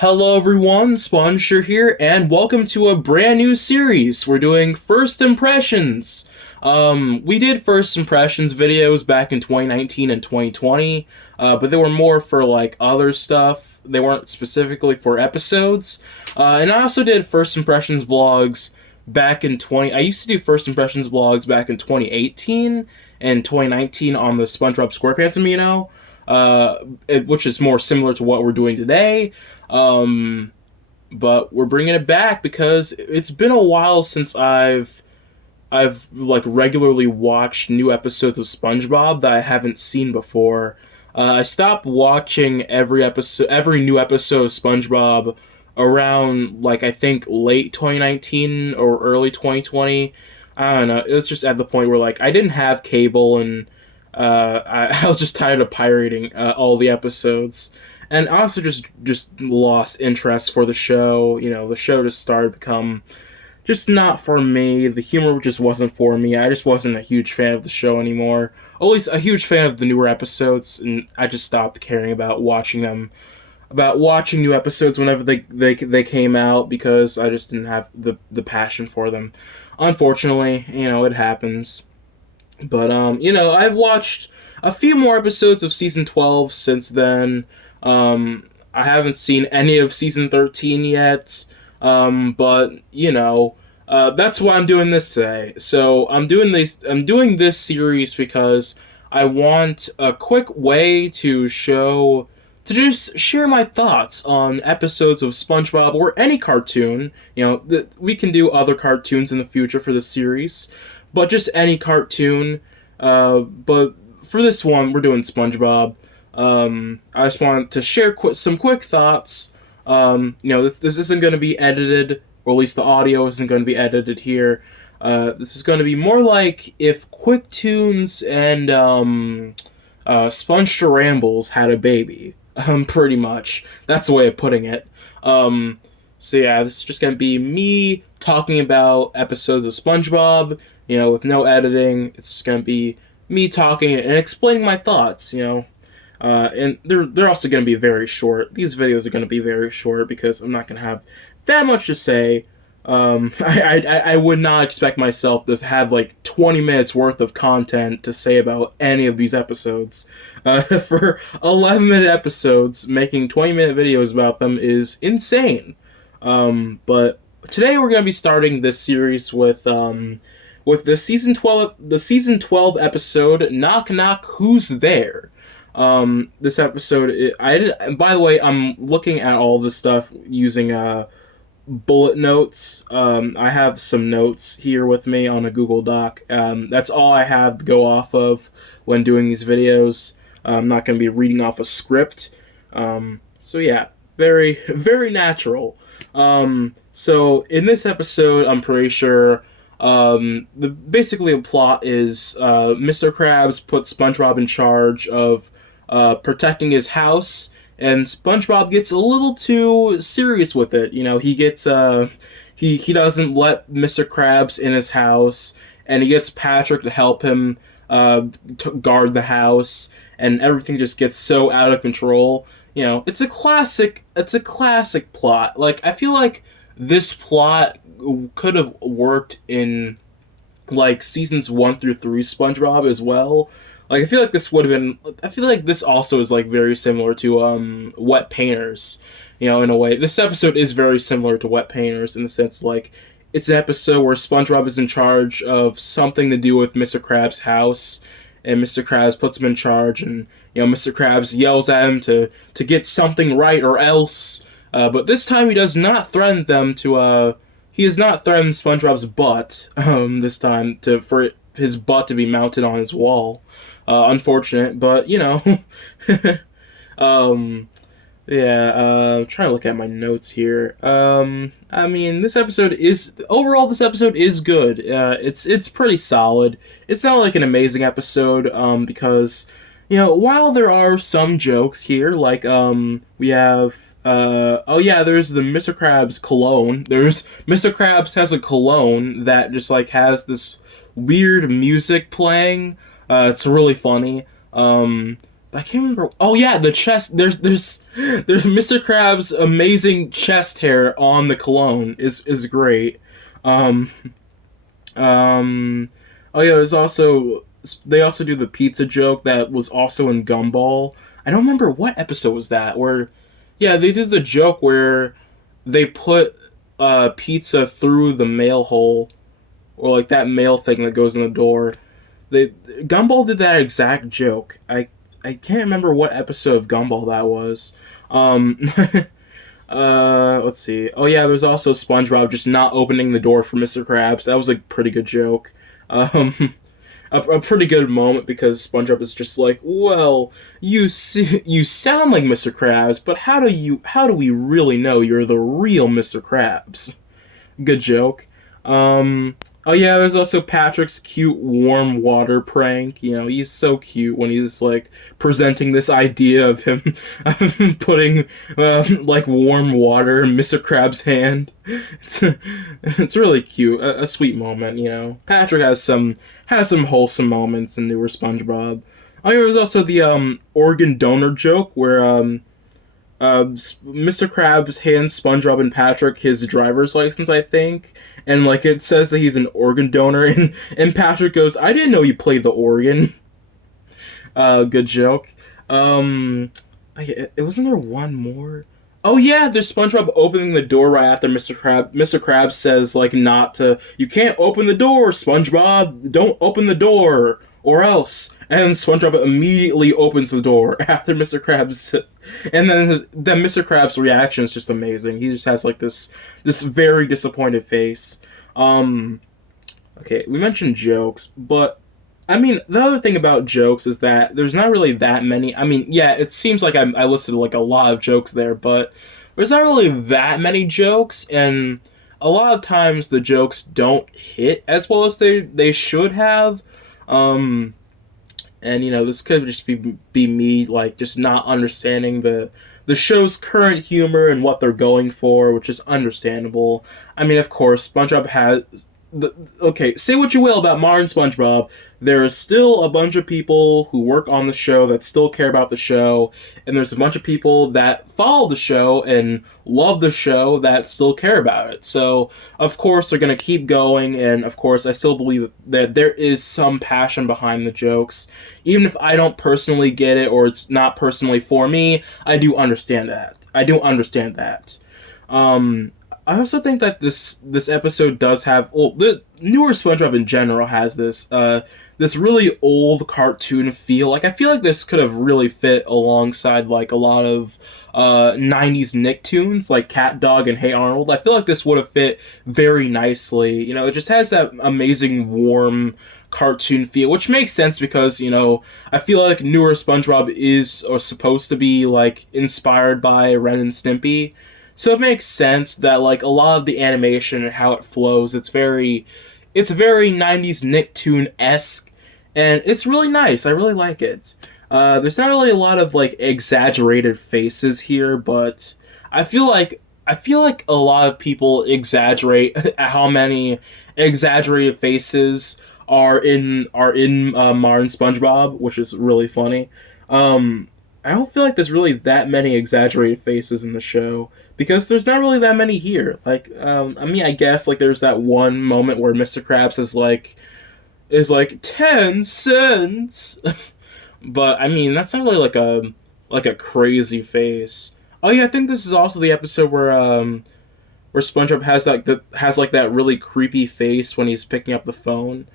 Hello everyone, spongestur here, and welcome to a brand new series. We're doing First Impressions. We did First Impressions videos back in 2019 and 2020, but they were more for like other stuff. They weren't specifically for episodes. And I also did First Impressions vlogs back in 20... I used to do First Impressions vlogs back in 2018 and 2019 on the SpongeBob SquarePants amino, which is more similar to what we're doing today. But we're bringing it back because it's been a while since I've like regularly watched new episodes of SpongeBob that I haven't seen before. I stopped watching every new episode of SpongeBob around like I think late 2019 or early 2020. I don't know. It was just at the point where like I didn't have cable and I was just tired of pirating all the episodes. And I also just lost interest for the show. You know, the show just started to become just not for me. The humor just wasn't for me. I just wasn't a huge fan of the show anymore. At least a huge fan of the newer episodes, and I just stopped caring about watching them, about watching new episodes whenever they came out because I just didn't have the passion for them. Unfortunately, you know, it happens. But you know, I've watched a few more episodes of season 12 since then. I haven't seen any of season 13 yet, but you know, that's why I'm doing this today. So I'm doing this series because I want a quick way to just share my thoughts on episodes of SpongeBob or any cartoon. You know, we can do other cartoons in the future for this series, but just any cartoon. But for this one, we're doing SpongeBob. I just want to share some quick thoughts. You know, this isn't going to be edited, or at least the audio isn't going to be edited here. This is going to be more like if QuickTunes and SpongeStur Rambles had a baby. Pretty much. That's the way of putting it. So yeah, this is just going to be me talking about episodes of SpongeBob, you know, with no editing. It's going to be me talking and explaining my thoughts, you know. And they're also going to be very short. These videos are going to be very short because I'm not going to have that much to say. I would not expect myself to have like 20 minutes worth of content to say about any of these episodes. For 11-minute episodes, making 20-minute videos about them is insane. But today we're going to be starting this series with the season 12 episode, Knock Knock Who's There? This episode, by the way, I'm looking at all this stuff using bullet notes. I have some notes here with me on a Google Doc. That's all I have to go off of when doing these videos. I'm not going to be reading off a script. So yeah, very, very natural. So in this episode, I'm pretty sure basically the plot is Mr. Krabs puts SpongeBob in charge of protecting his house, and SpongeBob gets a little too serious with it. You know, he gets he doesn't let Mr. Krabs in his house, and he gets Patrick to help him to guard the house, and everything just gets so out of control. You know, it's a classic plot. Like, I feel like this plot could have worked in like seasons 1 through 3 SpongeBob as well. Like, I feel like this would have been... I feel like this also is, like, very similar to, Wet Painters. You know, in a way. This episode is very similar to Wet Painters in the sense, like, it's an episode where SpongeBob is in charge of something to do with Mr. Krabs' house, and Mr. Krabs puts him in charge, and, you know, Mr. Krabs yells at him to get something right or else. But this time he does not threaten them to, he has not threatened SpongeBob's butt, this time, for his butt to be mounted on his wall. Unfortunate, but, you know. Yeah, I'm trying to look at my notes here. I mean, this episode is good. It's pretty solid. It's not like an amazing episode, because, you know, while there are some jokes here, like, we have, oh yeah, there's the Mr. Krabs cologne. Mr. Krabs has a cologne that just, like, has this weird music playing. It's really funny. I can't remember. Oh yeah, the chest. There's Mr. Krabs' amazing chest hair on the cologne is great. Um, oh yeah, there's also they also do the pizza joke that was also in Gumball. I don't remember what episode was that where, yeah, they did the joke where they put pizza through the mail hole or like that mail thing that goes in the door. They Gumball did that exact joke. I can't remember what episode of Gumball that was. Um, let's see. Oh yeah, there's also SpongeBob just not opening the door for Mr. Krabs. That was a pretty good joke. Um, a pretty good moment because SpongeBob is just like, well, you sound like Mr. Krabs, but how do we really know you're the real Mr. Krabs? Good joke. Um, oh yeah, there's also Patrick's cute warm water prank. You know, he's so cute when he's like presenting this idea of him, of him putting like warm water in Mr. Krabs' hand. It's really cute, a sweet moment. You know, Patrick has some wholesome moments in newer SpongeBob. Oh yeah, there's also the organ donor joke where Mr. Krabs hands SpongeBob and Patrick his driver's license, I think, and like it says that he's an organ donor, and Patrick goes, "I didn't know you played the organ." Good joke. It wasn't there one more. Oh yeah, there's SpongeBob opening the door right after Mr. Krabs says like not to. You can't open the door, SpongeBob. Don't open the door, or else. And SpongeBob immediately opens the door after Mr. Krabs says, and then Mr. Krabs' reaction is just amazing. He just has like this very disappointed face. Okay, we mentioned jokes, but I mean, the other thing about jokes is that there's not really that many. I mean, yeah, it seems like I listed like a lot of jokes there, but there's not really that many jokes, and a lot of times the jokes don't hit as well as they should have. And you know, this could just be me like just not understanding the show's current humor and what they're going for, which is understandable. I mean, of course, SpongeBob has okay, say what you will about modern SpongeBob, there is still a bunch of people who work on the show that still care about the show, and there's a bunch of people that follow the show and love the show that still care about it. So, of course, they're going to keep going, and of course, I still believe that there is some passion behind the jokes. Even if I don't personally get it, or it's not personally for me, I do understand that. I also think that this episode does have, well, the newer SpongeBob in general has this really old cartoon feel. Like I feel like this could have really fit alongside like a lot of 90s Nicktoons like Cat Dog and Hey Arnold. I feel like this would have fit very nicely. You know, it just has that amazing warm cartoon feel, which makes sense because, you know, I feel like newer SpongeBob is or supposed to be like inspired by Ren and Stimpy. So it makes sense that like a lot of the animation and how it flows, it's very 90s Nicktoon-esque, and it's really nice. I really like it. There's not really a lot of like exaggerated faces here, but I feel like a lot of people exaggerate how many exaggerated faces are in modern SpongeBob, which is really funny. I don't feel like there's really that many exaggerated faces in the show because there's not really that many here. Like, I mean, I guess like there's that one moment where Mr. Krabs is like 10 cents, but I mean that's not really like a crazy face. Oh yeah, I think this is also the episode where SpongeBob has like that really creepy face when he's picking up the phone.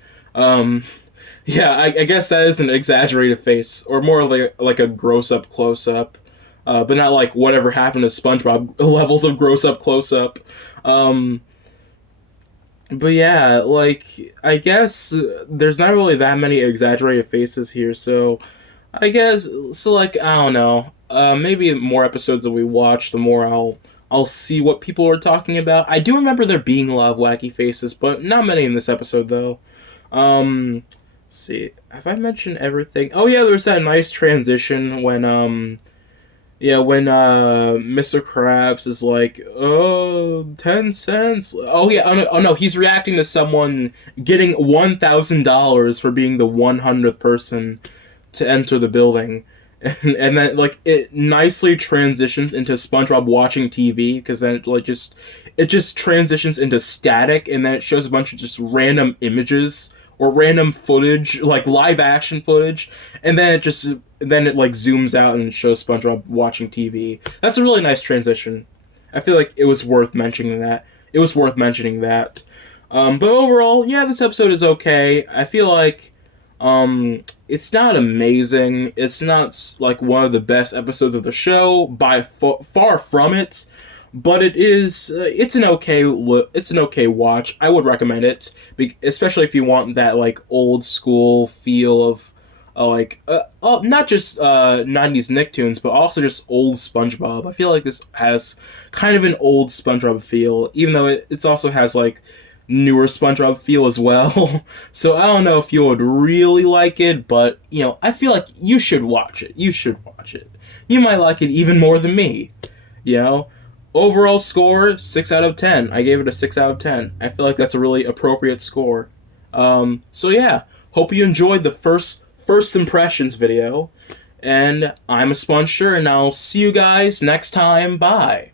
Yeah, I guess that is an exaggerated face, or more like a gross-up close-up, but not like whatever happened to SpongeBob levels of gross-up close-up. But yeah, like, I guess there's not really that many exaggerated faces here, so I guess, so like, I don't know, maybe the more episodes that we watch, the more I'll see what people are talking about. I do remember there being a lot of wacky faces, but not many in this episode, though. See, have I mentioned everything? Oh yeah, there's that nice transition when Mr. Krabs is like, oh, 10 cents. Oh yeah, oh no, he's reacting to someone getting $1,000 for being the 100th person to enter the building. and then like it nicely transitions into SpongeBob watching TV, because then it just transitions into static, and then it shows a bunch of just random images or random footage, like live action footage, and then it like zooms out and shows SpongeBob watching TV. That's a really nice transition. I feel like it was worth mentioning that. It was worth mentioning that. But overall, yeah, this episode is okay. I feel like it's not amazing. It's not like one of the best episodes of the show by far from it. But it is. It's an okay. It's an okay watch. I would recommend it, especially if you want that like old school feel of, not just 90s Nicktoons, but also just old SpongeBob. I feel like this has kind of an old SpongeBob feel, even though it also has like newer SpongeBob feel as well. So I don't know if you would really like it, but I feel like you should watch it. You should watch it. You might like it even more than me. You know. Overall score, 6 out of 10. I gave it a 6 out of 10. I feel like that's a really appropriate score. So yeah, hope you enjoyed the first impressions video. And I'm a Spongestur, and I'll see you guys next time. Bye.